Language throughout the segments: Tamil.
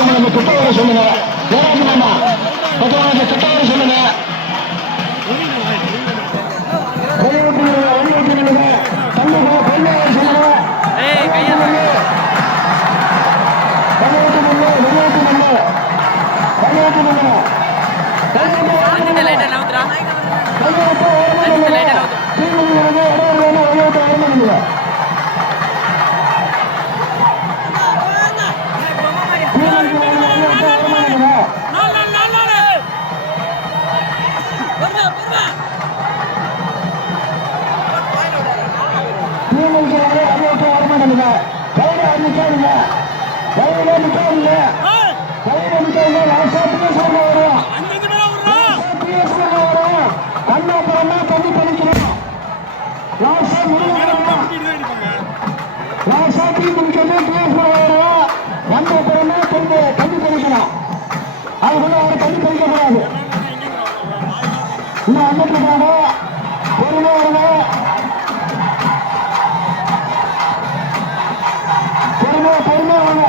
கொஞ்சம் கிட்ட வர சொல்லுங்க. வேறாமா கொஞ்சம் கிட்ட வர சொல்லுங்க. அதுக்குள்ள அவரை தண்ணி பறிக்கக்கூடாது. இன்னும் வந்துட்டு இருக்காங்க. பொறுமையா வருங்க. பொறுமையா வாங்க.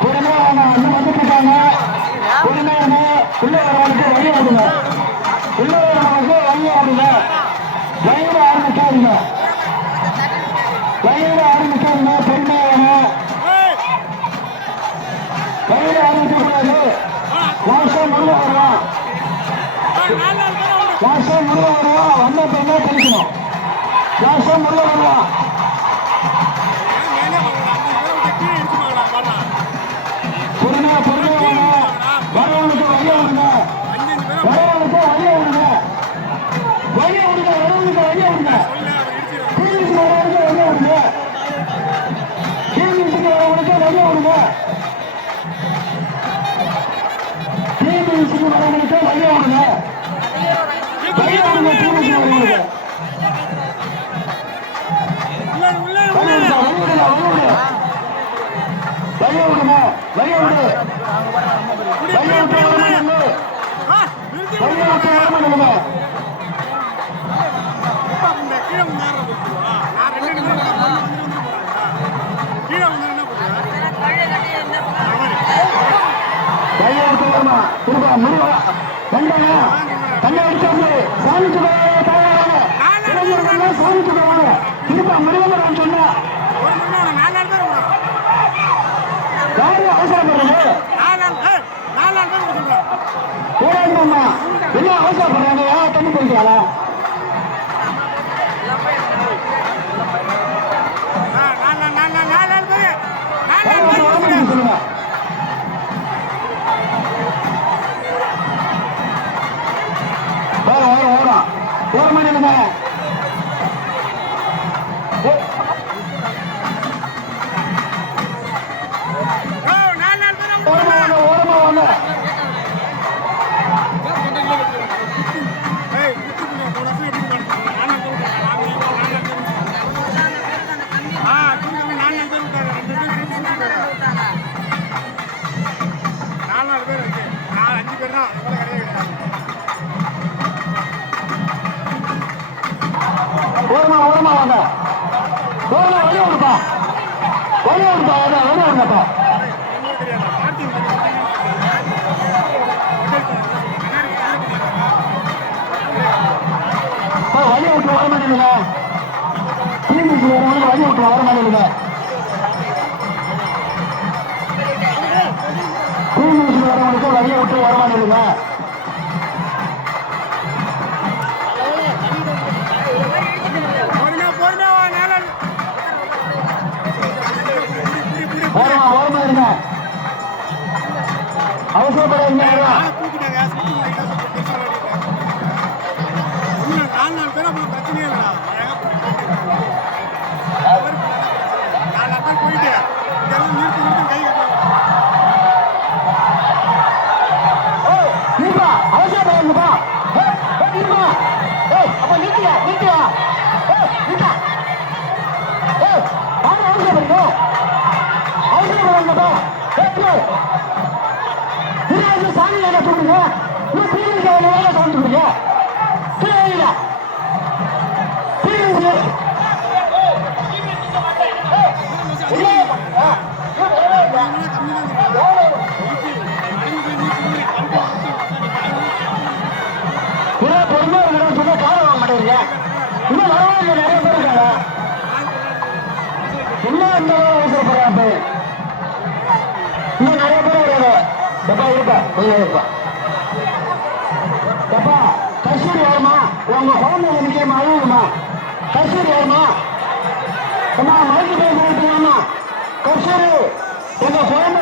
பொறுமையா வாங்க. இன்னும் வந்துட்டு இருக்காங்க. பொறுமையா உள்ள வரவங்களுக்கு வழி ஆடுங்க. உள்ள வரவங்களுக்கு வழி ஆடுங்க. வயிறு ஆரம்பிக்காதுங்க. வயிறு ஆரம்பிக்காதுங்க. பொறுமையா வாங்க. வயிறு ஆரம்பிக்கக்கூடாது. வருஷம் முருக வருவான். வருஷம் முருக வருவான். வந்த பெண்ணே கழிக்கணும். வருஷம் முருக வருவான். பொறுமையா வாங்க. வரவனுக்கு வழிய விடுங்க. வரவனுக்கு வழிய விடுங்க. வழிய விடுங்க. வரவனுக்கு வழிய விடுங்க. கீழ்வீசுக்கு வரவனுக்கு வழிய விடுங்க. கீழ்வீசுக்கு வரவனுக்கு வழிய விடுங்க. கீழ்வீசுக்கு வரவனுக்கு வழிய விடுங்க. வழிய விடுங்க. கீழ்வீசுக்கு வரவனுக்கு வழிய விடுங்க. வழிய விடு. வழிய விட்டு வரமாட்டேங்க. வழிய விட்டு வரமாட்டேங்க. வழிய விட்டு வரமா திரும்ப முடிவா வந்தாங்க. தண்ணி அடிச்சாங்க. சாமிக்கு தயாராக சாமிக்கு போவாங்க. திரும்ப முருகன் சொன்னா யாரு அவசரப்படுறது? போராடணுமா? என்ன அவசரப்படுறாங்க? யார் தண்ணி குடிக்கிறாங்க? சொல்லுங்க. ஓரம் ஒரு மணி இல்லைங்க. ஓரமா வாங்க. ஓரமா வெளியே விடுப்பா. வெளியே விடுப்பா. வெளியே விடுங்கப்பா. வழி விட்டு வர மாட்டேங்குங்க. டிவிக்கு வரவங்களுக்கு வழி விட்டு வர மாட்டேங்குங்க. டிவிக்கு வரவங்களுக்கு வழியை விட்டு வர மாட்டேங்குங்க. ஓரமா இருங்க. அவசரப்படாதீங்க. அவசரப்படாதுப்பா. அப்ப நிறுத்தியா நிறுத்தியா அவசரப்படுங்க. அவசரப்படாதுப்பா. சாமி என்ன சொல்லுங்க. சாமி சொல்லுங்க. இல்ல போறீங்க? இன்னும் வரவாங்க, நிறைய பேர் இருக்காங்க. இன்னும் இந்த அவசரப்படுறாங்க. இன்னும் நிறைய பேர் வருவாங்க. எப்பா இருப்பா கொஞ்சம் இருப்பா. எப்பா கஸ்தூரி வருமா? உங்க குழந்தை நிச்சயமா அழுகுமா? கஸ்தூரி வருமா? அம்மா மைக்கு பேசுறீங்கம்மா. கஸ்தூரி உங்க குழந்தை